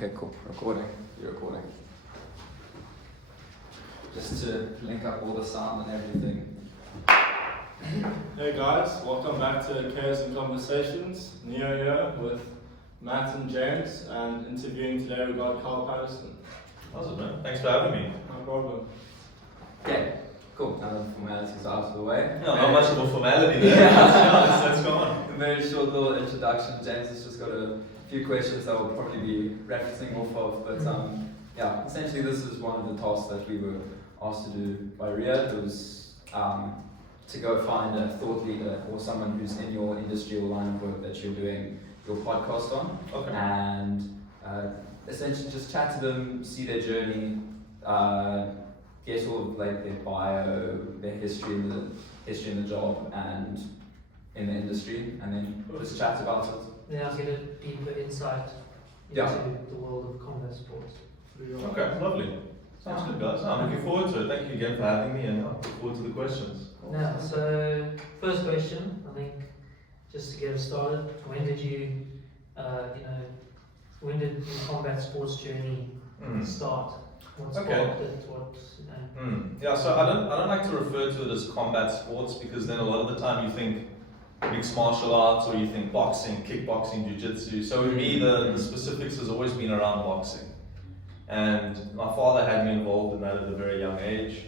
Okay, cool. Recording. You're recording. Just to link up all the sound and everything. Hey guys, welcome back to Chaos and Conversations. Neo here with Matt and James, and interviewing today we got Paterson. Awesome, man. Thanks for having me. No problem. Okay, cool. Now the formalities are out of the way. No, not much of a formality there. Yeah. Let's go on. A very short little introduction. James has just got a few questions that we'll probably be referencing off of, but yeah, essentially this is one of the tasks that we were asked to do by Riyadh. It was to go find a thought leader or someone who's in your industry or line of work that you're doing your podcast on, Okay. and essentially just chat to them, see their journey, get all of like their bio, their history in the job and in the industry, and then just chat about it. Then I'll get a deeper insight into the world of combat sports. Okay, lovely. Sounds good, guys. I'm looking forward to it. Thank you again for having me, and I look forward to the questions. Now, so first question, I think, just to get us started, when did you, when did your combat sports journey start? What sparked it? What, Yeah, so I don't like to refer to it as combat sports, because then a lot of the time you think mixed martial arts, or you think boxing, kickboxing, jiu-jitsu. So with me, the specifics has always been around boxing. And my father had me involved in that at a very young age.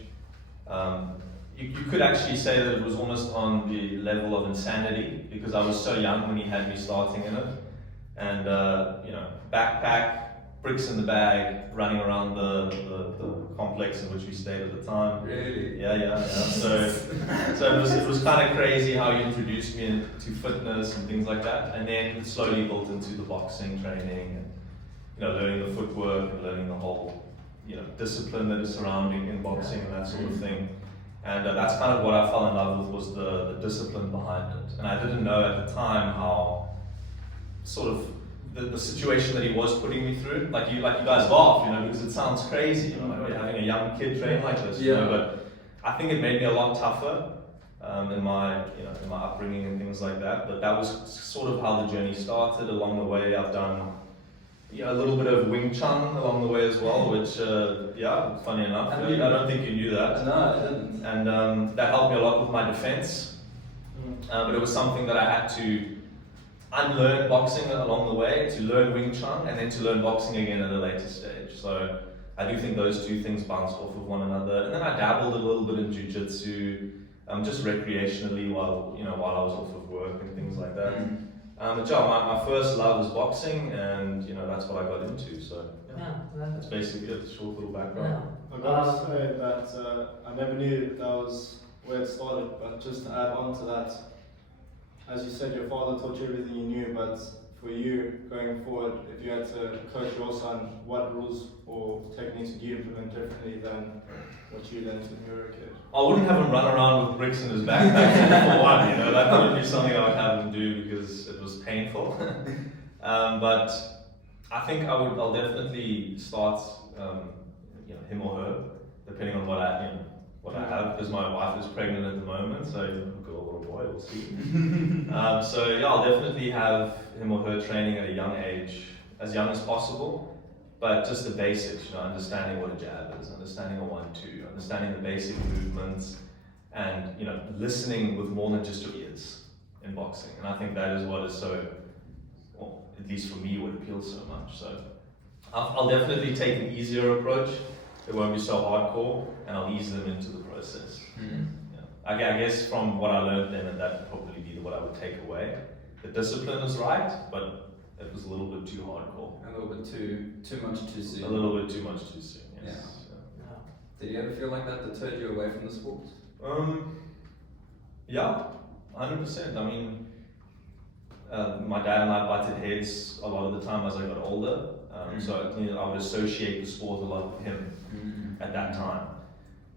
You could actually say that it was almost on the level of insanity, because I was so young when he had me starting in it. And backpack, bricks in the bag, running around the complex in which we stayed at the time. Really? Yeah. So it was kind of crazy how he introduced me into fitness and things like that, and then it slowly built into the boxing training and learning the footwork and learning the whole discipline that is surrounding in boxing and that sort of thing. And that's kind of what I fell in love with, was the discipline behind it. And I didn't know at the time how sort of the situation that he was putting me through. Like you guys laugh, because it sounds crazy, like we're having a young kid train like this, but I think it made me a lot tougher in my upbringing and things like that. But that was sort of how the journey started. Along the way, I've done a little bit of Wing Chun along the way as well, which funny enough, I don't think you knew that. No, I didn't. And that helped me a lot with my defense. But it was something that I had to unlearn boxing along the way, to learn Wing Chun, and then to learn boxing again at a later stage. So I do think those two things bounce off of one another. And then I dabbled a little bit in jiu-jitsu, just recreationally while I was off of work and things like that. But my first love was boxing, and that's what I got into. So that's basically it. Short little background. I gotta say that I never knew that was where it started, but just to add on to that, as you said, your father taught you everything you knew, but for you, going forward, if you had to coach your son, what rules or techniques would you implement differently than what you learned when you were a kid? I wouldn't have him run around with bricks in his backpack for one, that wouldn't be something I would have him do, because it was painful. But I think I'll definitely start, him or her, depending on what I have, because my wife is pregnant at the moment, so girl or boy, we'll see. I'll definitely have him or her training at a young age, as young as possible, but just the basics, understanding what a jab is, understanding a 1-2, understanding the basic movements, and listening with more than just your ears in boxing. And I think that is what is so, well, at least for me, what appeals so much. So I'll definitely take an easier approach. It won't be so hardcore, and I'll ease them into the process. I guess from what I learned then, and that would probably be what I would take away. The discipline is right, but it was a little bit too hardcore. A little bit too much too soon. A little bit too much too soon, yes. Yeah. Did you ever feel like that deterred you away from the sport? Yeah, 100%. I mean, my dad and I butted heads a lot of the time as I got older. So I would associate the sport a lot with him at that time.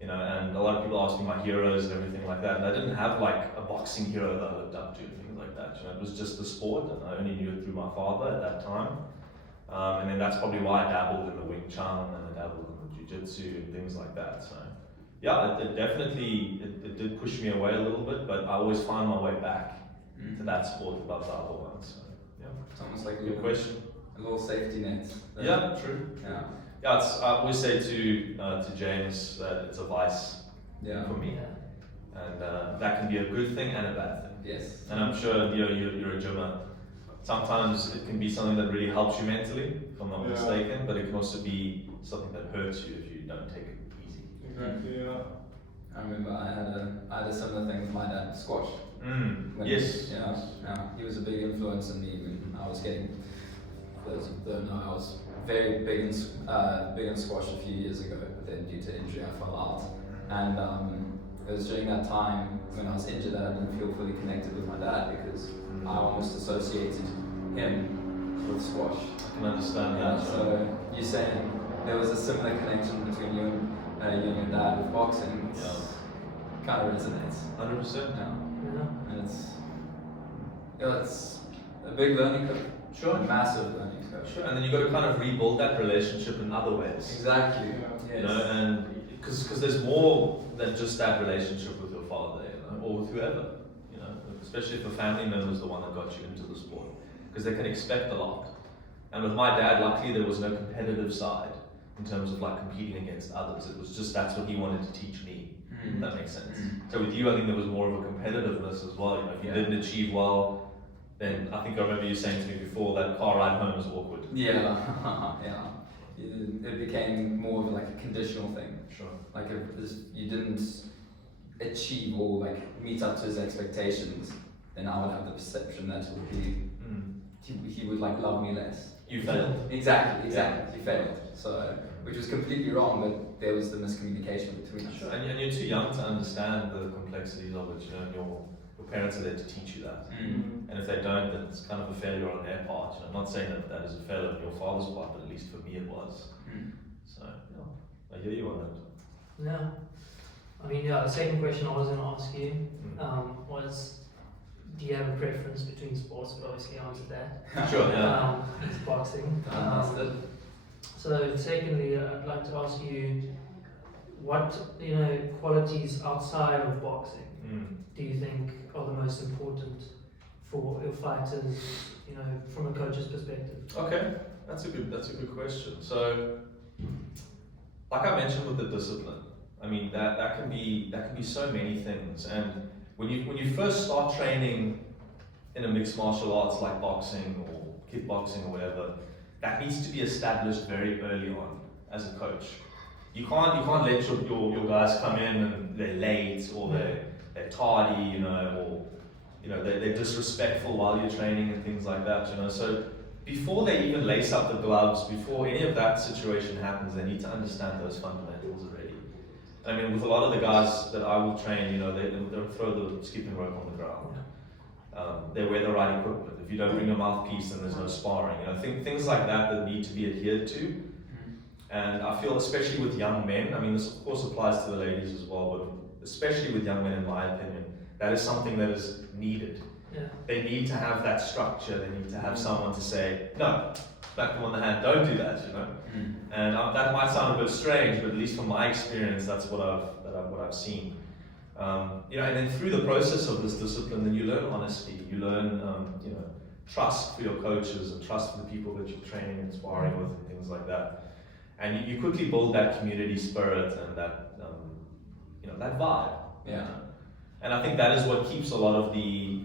And a lot of people ask me my heroes and everything like that. And I didn't have like a boxing hero that I looked up to and things like that. It was just the sport, and I only knew it through my father at that time. And then that's probably why I dabbled in the Wing Chun and I dabbled in the jiu-jitsu and things like that. So yeah, it definitely did push me away a little bit, but I always find my way back to that sport above the other one. So yeah. It's almost like Good question. a little safety net. Yeah, true. Yeah. Yeah, I always say to James that it's a vice Yeah. for me, Yeah. and that can be a good thing and a bad thing. Yes. And I'm sure you're a gymmer. Sometimes it can be something that really helps you mentally, if I'm not mistaken, but it can also be something that hurts you if you don't take it easy. Exactly, yeah. I remember I had a similar thing with my dad, squash. Yes. Yeah, he was a big influence on me when I was getting. For those who don't know, I was very big in squash a few years ago, but then due to injury I fell out. And it was during that time when I was injured that I didn't feel fully connected with my dad because I almost associated him with squash. I can understand that. So you're saying there was a similar connection between you and your dad with boxing. Kind of resonates. 100%. Yeah. And it's a big learning curve. Sure. A massive learning curve. Sure. And then you've got to kind of rebuild that relationship in other ways. Exactly. Yeah. You know, and because there's more than just that relationship with your father, you know, or with whoever, you know, especially if a family member is the one that got you into the sport, because they can expect a lot. And with my dad, luckily there was no competitive side in terms of like competing against others. It was just that's what he wanted to teach me. If that makes sense. So with you, I think there was more of a competitiveness as well. You know, if you didn't achieve well, then I think I remember you saying to me before that car ride home was awkward. Yeah, yeah. It became more of like a conditional thing. Sure. Like if you didn't achieve or like meet up to his expectations, then I would have the perception that it would be he would like love me less. You failed. Exactly. He failed. So which was completely wrong, but there was the miscommunication between us. Sure. And you're too young to understand the complexities of it. You know, and your parents are there to teach you that. And if they don't, then it's kind of a failure on their part. You know, I'm not saying that is a failure on your father's part, but at least for me it was. So yeah, I hear you on that. Yeah. I mean, the second question I was going to ask you was, do you have a preference between sports? But obviously I answered that. Sure. Yeah. It's boxing. Understood. So secondly, I'd like to ask you, what qualities outside of boxing do you think are the most important for your fighters? You know, from a coach's perspective. Okay, that's a good question. So, like I mentioned with the discipline, I mean that can be so many things. And when you first start training in a mixed martial arts like boxing or kickboxing or whatever, that needs to be established very early on as a coach. You can't let your guys come in and they're late or they're tardy, you know, or they're disrespectful while you're training and things like that, you know. So before they even lace up the gloves, before any of that situation happens, they need to understand those fundamentals already. I mean, with a lot of the guys that I will train, you know, they'll throw the skipping rope on the ground. They wear the right equipment. If you don't bring a mouthpiece, then there's no sparring. You know, things like that need to be adhered to. And I feel, especially with young men, I mean, this of course applies to the ladies as well, but especially with young men, in my opinion, that is something that is needed. Yeah. They need to have that structure. They need to have someone to say, no, smack them on the hand, don't do that, you know. And that might sound a bit strange, but at least from my experience, that's what I've seen. You know, and then through the process of this discipline, then you learn honesty, you learn, trust for your coaches and trust for the people that you're training and sparring with and things like that. And you quickly build that community spirit and that, that vibe. Yeah. And I think that is what keeps a lot of the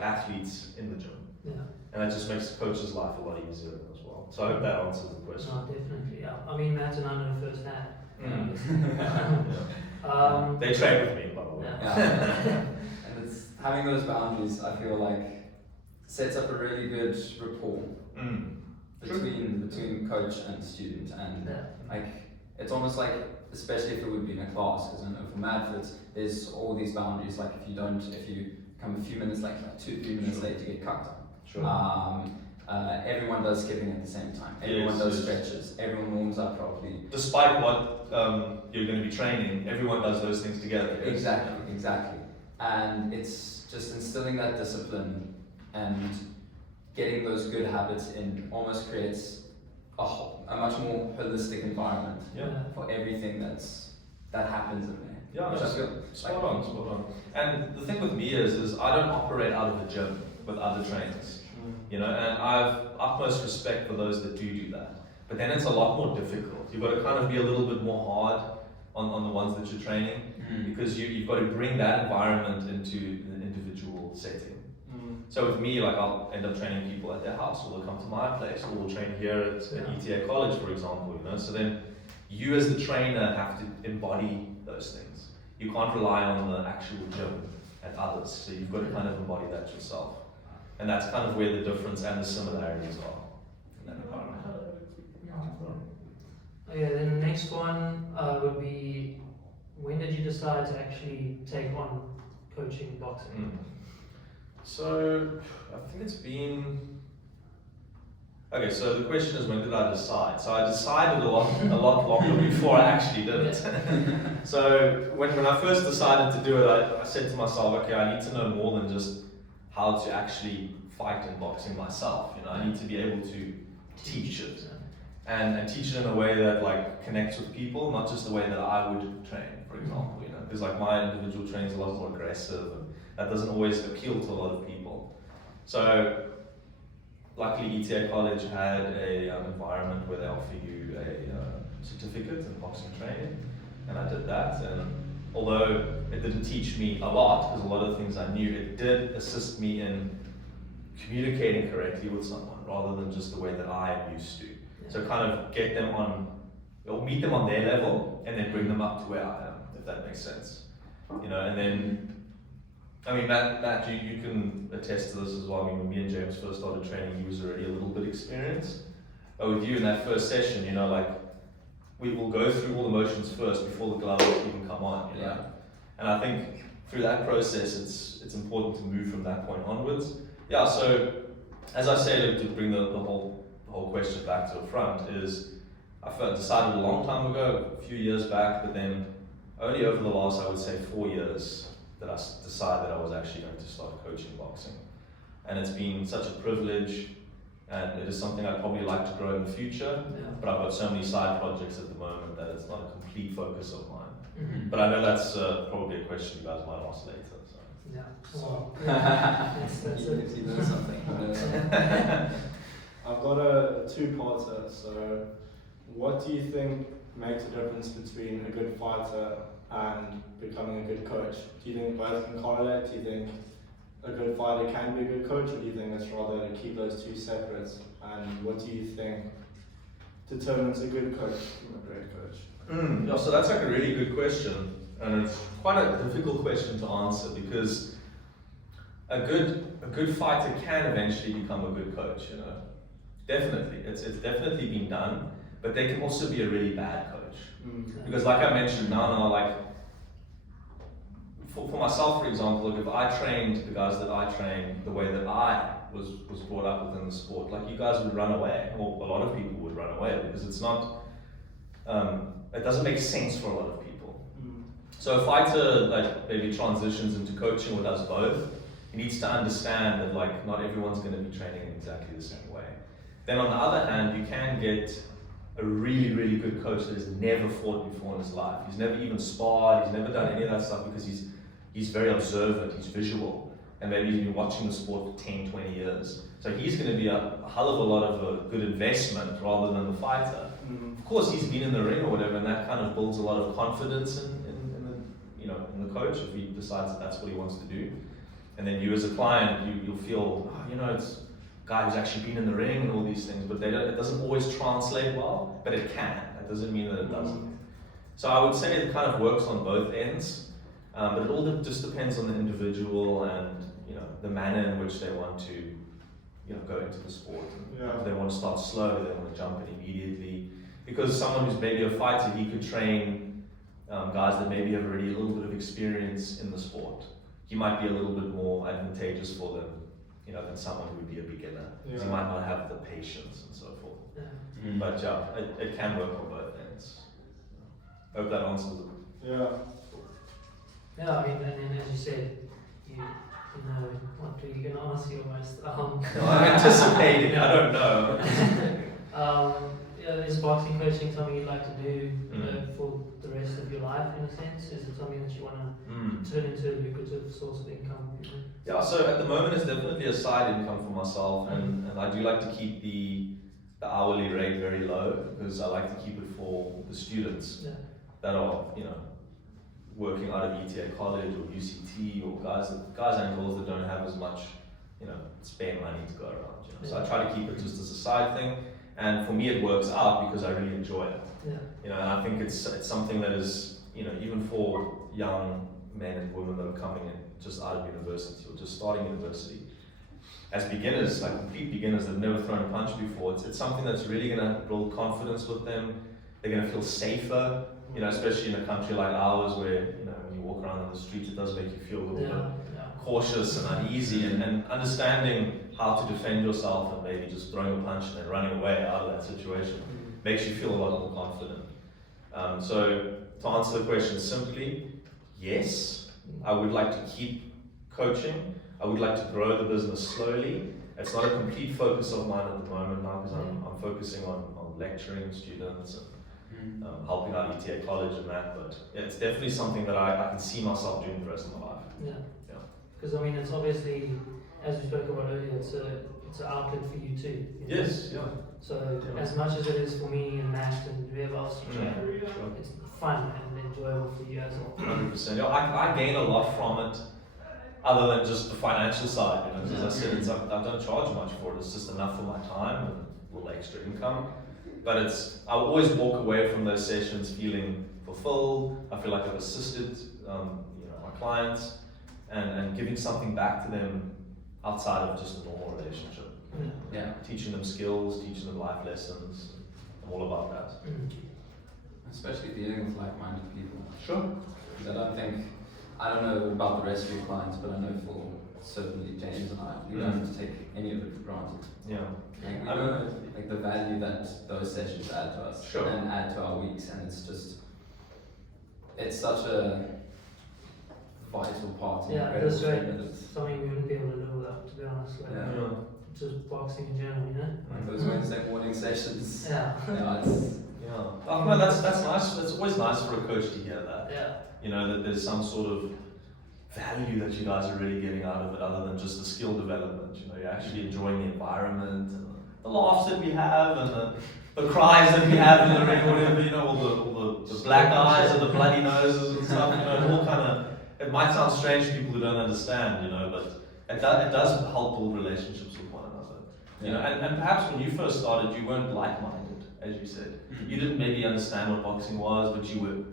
athletes in the gym. Yeah. And that just makes the coach's life a lot easier as well. So I hope that answers the question. No, definitely. Yeah. I mean, Matt and I know firsthand. They train with me, by the way. Yeah. And it's having those boundaries, I feel like, sets up a really good rapport between coach and student. And like, it's almost like, especially if it would be in a class, because I know for Madford, there's all these boundaries. Like if you come a few minutes late, like 2-3 minutes late, you get cut. Sure. Everyone does skipping at the same time. Everyone does stretches. Everyone warms up properly. Despite what you're going to be training, everyone does those things together. Yes? Exactly. And it's just instilling that discipline and getting those good habits in almost creates a much more holistic environment for everything that happens in there. Yeah, which I feel spot on. And the thing with me is I don't operate out of the gym with other trainers. you know, and I've utmost respect for those that do that. But then it's a lot more difficult. You've got to kind of be a little bit more hard on the ones that you're training, because you've got to bring that environment into an individual setting. So with me, like, I'll end up training people at their house, or they'll come to my place, or we'll train here at ETA College, for example, you know. So then you as the trainer have to embody those things. You can't rely on the actual gym and others, so you've got to kind of embody that yourself. And that's kind of where the difference and the similarities are in that environment. Okay, then the next one would be, when did you decide to actually take on coaching boxing? So I think it's been, okay, so the question is, when did I decide? So I decided a lot longer before I actually did it. So when I first decided to do it, I said to myself, okay, I need to know more than just how to actually fight in boxing myself. You know, I need to be able to teach it. And teach it in a way that, like, connects with people, not just the way that I would train, for example, you know, because, like, my individual training is a lot more aggressive, and that doesn't always appeal to a lot of people. So luckily ETA College had a environment where they offer you a certificate in boxing training, and I did that. And although it didn't teach me a lot, because a lot of the things I knew, it did assist me in communicating correctly with someone, rather than just the way that I used to. So kind of get them on, or meet them on their level, and then bring them up to where I am, if that makes sense. You know, and then, I mean, Matt, you can attest to this as well. I mean, when me and James first started training, he was already a little bit experienced. But with you in that first session, you know, like, we will go through all the motions first before the gloves even come on, you know. And I think through that process, it's important to move from that point onwards. Yeah, so as I said, to bring the whole question back to the front, is I decided a long time ago, a few years back, but then only over the last, I would say, 4 years, that I decided that I was actually going to start coaching boxing. And it's been such a privilege, and it is something I'd probably like to grow in the future, but I've got so many side projects at the moment that it's not a complete focus of mine. But I know that's probably a question you guys might ask later. So. Yeah. So, That's If you know something. I've got a two-parter. So, what do you think makes a difference between a good fighter and becoming a good coach? Do you think both can correlate? Do you think a good fighter can be a good coach, or do you think it's rather to keep those two separate? And what do you think determines a good coach from a great coach? Yeah, so that's like a really good question, and it's quite a difficult question to answer, because a good fighter can eventually become a good coach, you know. Definitely, it's definitely been done, but they can also be a really bad coach. Because like I mentioned now, like, for myself, for example, look, if I trained the guys that I trained the way that I was brought up within the sport, like, you guys would run away, or a lot of people would run away, because it's not, it doesn't make sense for a lot of people. So a fighter, like, maybe transitions into coaching or does both, he needs to understand that, like, not everyone's going to be training in exactly the same way. Then on the other hand, you can get a really, really good coach that has never fought before in his life. He's never even sparred, he's never done any of that stuff, because he's very observant, he's visual, and maybe he's been watching the sport for 10, 20 years. So he's going to be a hell of a lot of a good investment rather than the fighter. Of course, he's been in the ring or whatever, and that kind of builds a lot of confidence in the coach, if he decides that that's what he wants to do. And then you as a client, you'll feel, it's a guy who's actually been in the ring and all these things, but it doesn't always translate well, but it can. That doesn't mean that it doesn't. So I would say it kind of works on both ends, but it all just depends on the individual and, the manner in which they want to, go into the sport. Do they want to start slow? Do they want to jump in immediately? Because someone who's maybe a fighter, he could train guys that maybe have already a little bit of experience in the sport. He might be a little bit more advantageous for them, than someone who would be a beginner. Because he might not have the patience and so forth. But it can work on both ends. Hope that answers it. Yeah, I mean, and then as you said, what are you going to ask you almost? I'm anticipating, I don't know. There's is boxing coaching something you'd like to do for the rest of your life in a sense? Is it something that you want to turn into a lucrative source of income? Yeah, so at the moment it's definitely a side income for myself, and I do like to keep the hourly rate very low because I like to keep it for the students that are, you know, working out of ETA College or UCT, or guys and girls that don't have as much, you know, spare money to go around. You know? So I try to keep it just as a side thing, and for me it works out because I really enjoy it. You know, and I think it's something that is, you know, even for young men and women that are coming in just out of university or just starting university, as beginners, like complete beginners that have never thrown a punch before, it's something that's really going to build confidence with them. They're going to feel safer, you know, especially in a country like ours where, you know, when you walk around on the street, it does make you feel a little bit cautious and uneasy, and understanding how to defend yourself and maybe just throwing a punch and then running away out of that situation makes you feel a lot more confident. So to answer the question simply, yes, I would like to keep coaching. I would like to grow the business slowly. It's not a complete focus of mine at the moment now because I'm focusing on lecturing students and helping out ETA College and that, but it's definitely something that I can see myself doing the rest of my life. Because I mean, it's obviously, as we spoke about earlier, it's an outlet for you too. You know? Yes, So as much as it is for me and Matt and whoever else you chat, it's fun and enjoyable for you as well. 100%. You know, I gain a lot from it, other than just the financial side. You know, as I said, I don't charge much for it. It's just enough for my time and a little extra income. But I always walk away from those sessions feeling fulfilled. I feel like I've assisted, you know, my clients, and giving something back to them outside of just a normal relationship. Teaching them skills, teaching them life lessons. I'm all about that. Especially dealing with like-minded people. Sure. I don't know about the rest of your clients, but I know for certainly James and I, we don't take any of it for granted. Like we know like the value that those sessions add to us and add to our weeks, and it's such a vital part. That's right. Something we wouldn't be able to live without, to be honest. Like, just boxing in general, you know. Like those Wednesday morning sessions. Oh, no, that's nice. It's always nice for a coach to hear that. You know, that there's some sort of value that you guys are really getting out of it, other than just the skill development. You know, you're actually enjoying the environment and the laughs that we have and the cries that we have in the ring, whatever. You know, all the black eyes and the bloody noses and stuff. You know, it all kind of. It might sound strange to people who don't understand, you know, but it does help build relationships with one another. You know, and perhaps when you first started, you weren't like-minded, as you said. You didn't maybe understand what boxing was, but you were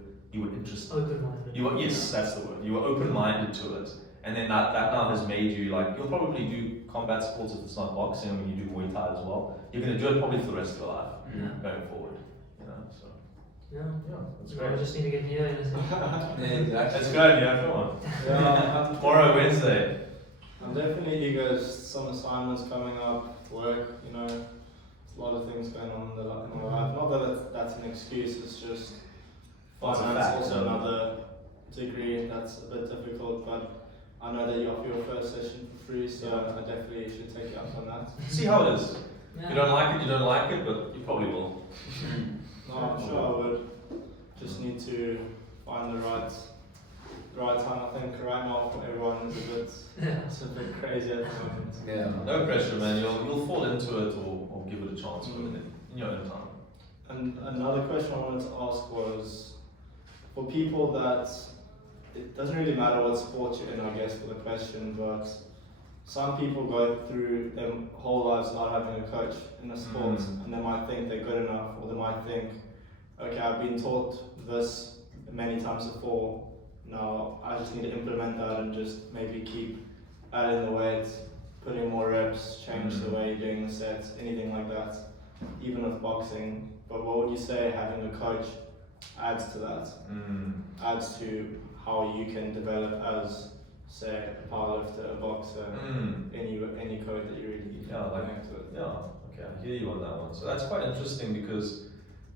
interested. Open-minded. Yes, that's the word. You were open-minded to it, and then that now has made you like. You'll probably do combat sports if it's not boxing. I mean, you do Muay Thai as well. You're going to do it probably for the rest of your life going forward. You know, so. That's great. I just need to get here in a second. That's good, come on. Tomorrow, Wednesday. I'm definitely eager. Some assignments coming up, work, you know, a lot of things going on in my life. Not that that's an excuse, it's just finance, also another degree that's a bit difficult, but I know that you offer your first session for free, so I definitely should take you up on that. See how it is. You don't like it, but you probably will. No, I'm sure I would. Just need to find the right time. I think right now for everyone is it's a bit crazy at the moment. No pressure, man. You'll fall into it or give it a chance in your own time. And another question I wanted to ask was, for people that, it doesn't really matter what sport you're in, I guess, for the question, but some people go through their whole lives not having a coach in a sport, and they might think they're good enough, or they might think, okay, I've been taught this many times before, now I just need to implement that and just maybe keep adding the weight, putting more reps, change the way you're doing the sets, anything like that, even with boxing. But what would you say having a coach adds to that? Adds to how you can develop as, say, a powerlifter, a boxer, any code that you really connect with. Okay, I hear you on that one. So that's quite interesting because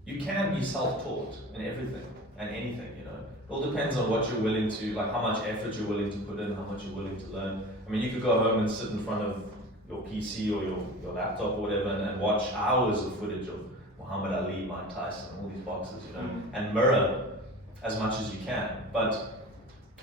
you can be self-taught in everything and anything, you know. It all depends on what you're willing to, like how much effort you're willing to put in, how much you're willing to learn. I mean, you could go home and sit in front of your PC or your laptop or whatever and watch hours of footage of Muhammad Ali, Mike Tyson, all these boxers, you know, and mirror as much as you can. But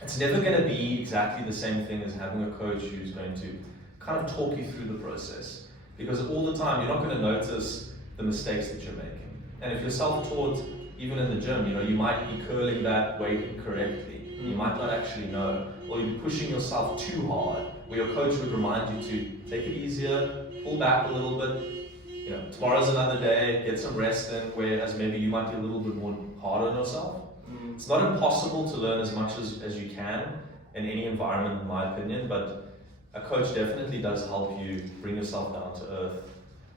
it's never going to be exactly the same thing as having a coach who's going to kind of talk you through the process. Because all the time, you're not going to notice the mistakes that you're making. And if you're self-taught, even in the gym, you know, you might be curling that weight incorrectly. You might not actually know, or you're pushing yourself too hard, where your coach would remind you to take it easier, pull back a little bit. You know, tomorrow's another day, get some rest in, whereas maybe you might be a little bit more hard on yourself. It's not impossible to learn as much as you can in any environment, in my opinion, but a coach definitely does help you bring yourself down to earth,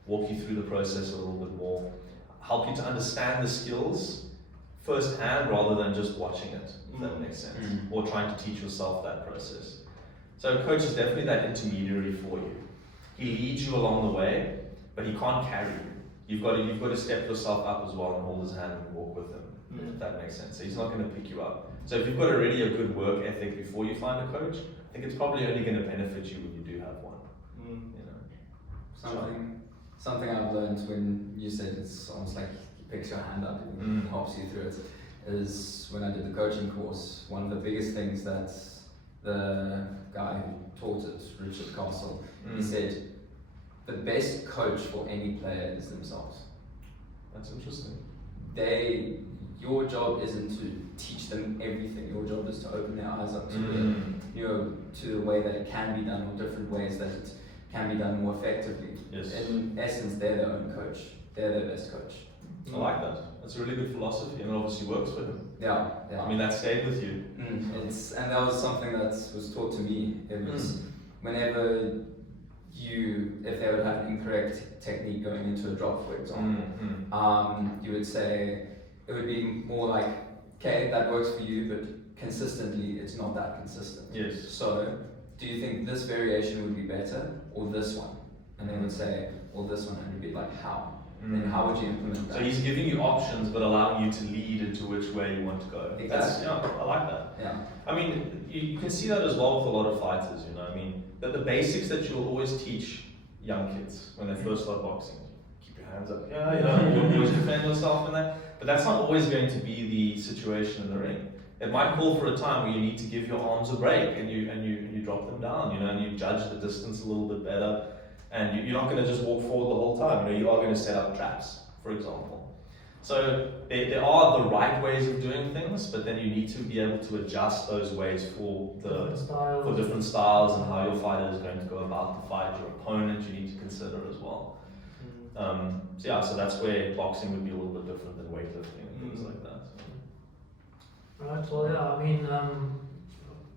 walk you through the process a little bit more, help you to understand the skills firsthand rather than just watching it, if that makes sense, or trying to teach yourself that process. So a coach is definitely that intermediary for you. He leads you along the way, but he can't carry you. You've got to step yourself up as well and hold his hand and walk with him, if that makes sense. So he's not going to pick you up. So if you've got already a good work ethic before you find a coach, I think it's probably only going to benefit you when you do have one. You know, something I've learned when you said it's almost like he picks your hand up and helps you through it, is when I did the coaching course, one of the biggest things that the guy who taught it, Richard Castle, he said, the best coach for any player is themselves. That's interesting. Your job isn't to teach them everything. Your job is to open their eyes up to to the way that it can be done, or different ways that it can be done more effectively. Yes. In essence, they're their own coach. They're their best coach. I like that. That's a really good philosophy, and it obviously works for him. Yeah. I mean, that stayed with you. And that was something that was taught to me. It was whenever if they would have an incorrect technique going into a drop, for example, you would say, it would be more like, okay, that works for you, but consistently it's not that consistent. Yes. So, do you think this variation would be better, or this one? And they would say, well, this one, and you'd be like, how? Then how would you implement that? So he's giving you options, but allowing you to lead into which way you want to go. Exactly. I like that. Yeah. I mean, you can see that as well with a lot of fighters, you know. I mean, that the basics that you'll always teach young kids when they first start boxing. Keep your hands up, you know, you always defend yourself and that. But that's not always going to be the situation in the ring. It might call for a time where you need to give your arms a break and you drop them down, you know, and you judge the distance a little bit better. And you're not going to just walk forward the whole time. You know, you are going to set up traps, for example. So there are the right ways of doing things, but then you need to be able to adjust those ways for different styles and how your fighter is going to go about the fight. Your opponent you need to consider as well. So that's where boxing would be a little bit different than weightlifting and things like that. Right. Well, yeah. I mean,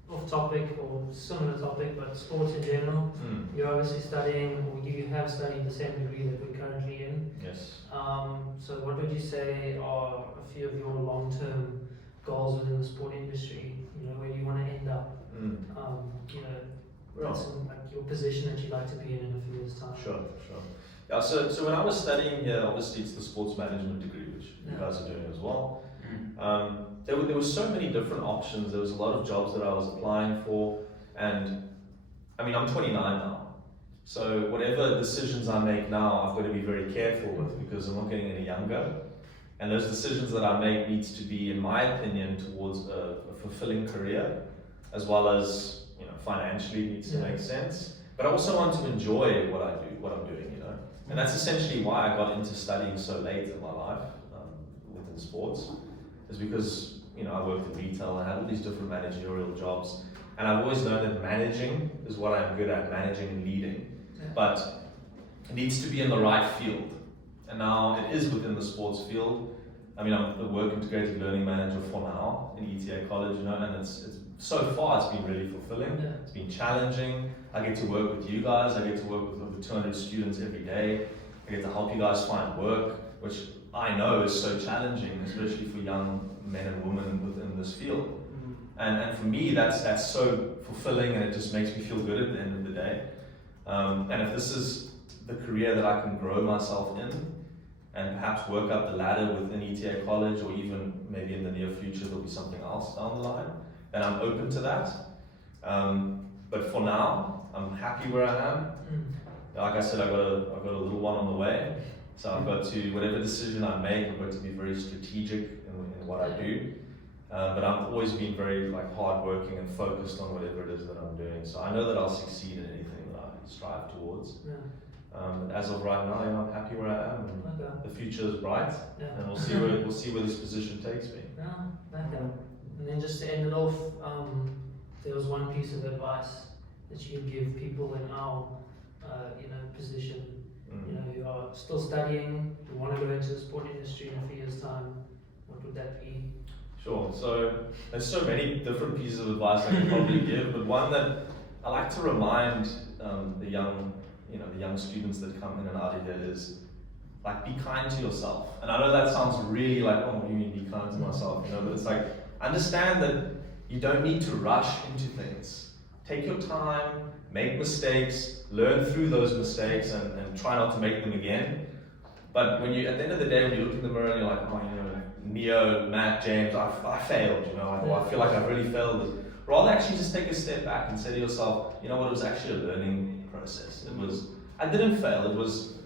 off topic or similar topic, but sports in general. You're obviously studying, or you have studied the same degree that we're currently in. Yes. So what would you say are a few of your long-term goals within the sport industry? You know, where you want to end up. You know, like your position that you'd like to be in a few years' time. Sure. Yeah. So when I was studying here, obviously it's the sports management degree, which you guys are doing as well. There were so many different options. There was a lot of jobs that I was applying for, and I mean, I'm 29 now, so whatever decisions I make now, I've got to be very careful with, because I'm not getting any younger, and those decisions that I make needs to be, in my opinion, towards a fulfilling career, as well as, you know, financially needs to make sense. But I also want to enjoy what I do, what I'm doing, you know, and that's essentially why I got into studying so late in my life within sports. Is because, you know, I worked in retail, I had all these different managerial jobs, and I've always known that managing is what I'm good at, managing and leading, but it needs to be in the right field. And now it is within the sports field. I mean, I'm the work integrated learning manager for now in ETA College, you know, and it's so far it's been really fulfilling. It's been challenging. I get to work with you guys. I get to work with over 200 students every day. I get to help you guys find work, which I know is so challenging, especially for young men and women within this field. And for me, that's so fulfilling, and it just makes me feel good at the end of the day. And if this is the career that I can grow myself in, and perhaps work up the ladder within ETA College, or even maybe in the near future there'll be something else down the line, then I'm open to that. But for now, I'm happy where I am. Like I said, I've got a little one on the way. So I've got to, whatever decision I make, I've got to be very strategic in what I do. But I've always been very like hardworking and focused on whatever it is that I'm doing. So I know that I'll succeed in anything that I strive towards. But as of right now, I'm happy where I am, and the future is bright. And we'll see where this position takes me. And then just to end it off, there was one piece of advice that you can give people in our position, who are still studying, who want to go into the sport industry in a few years' time. What would that be? Sure. So there's so many different pieces of advice I could probably give, but one that I like to remind the young students that come in and out of here is like, be kind to yourself. And I know that sounds really like, oh, what do you mean be kind to myself? But it's like, understand that you don't need to rush into things. Take your time, make mistakes, learn through those mistakes, and try not to make them again. But when you, at the end of the day, when you look in the mirror and you're like, oh, Neo, Matt, James, I failed, I feel like I really failed. Rather actually just take a step back and say to yourself, you know what, it was actually a learning process. I didn't fail, it was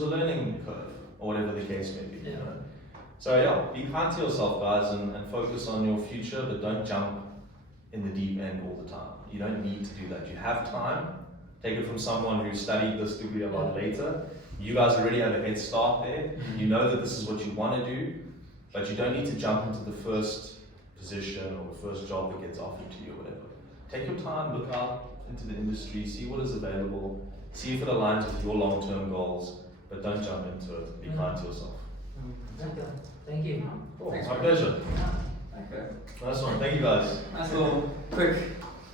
a learning curve, or whatever the case may be. So yeah, be kind to yourself, guys, and focus on your future, but don't jump in the deep end all the time. You don't need to do that. You have time. Take it from someone who studied this degree a lot later. You guys already have a head start there. You know that this is what you want to do, but you don't need to jump into the first position or the first job that gets offered to you or whatever. Take your time, look out into the industry, see what is available, see if it aligns with your long-term goals, but don't jump into it. Be kind to yourself. Thank you. Cool. Thanks, My man. pleasure. Okay. Nice one. Thank you, guys. Nice little, quick,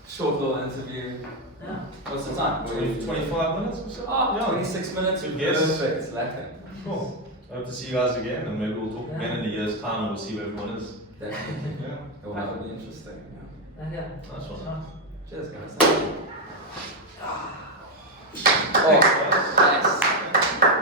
short little interview. What's the time? 25 minutes or so? Oh, 26 minutes. Good guess. Perfect. Lacking. Cool. I hope to see you guys again, and maybe we'll talk again in a year's time, and we'll see where everyone is. Definitely. Yeah. Well, that would be interesting. Nice one. Cheers, guys. Thanks, guys. Yes.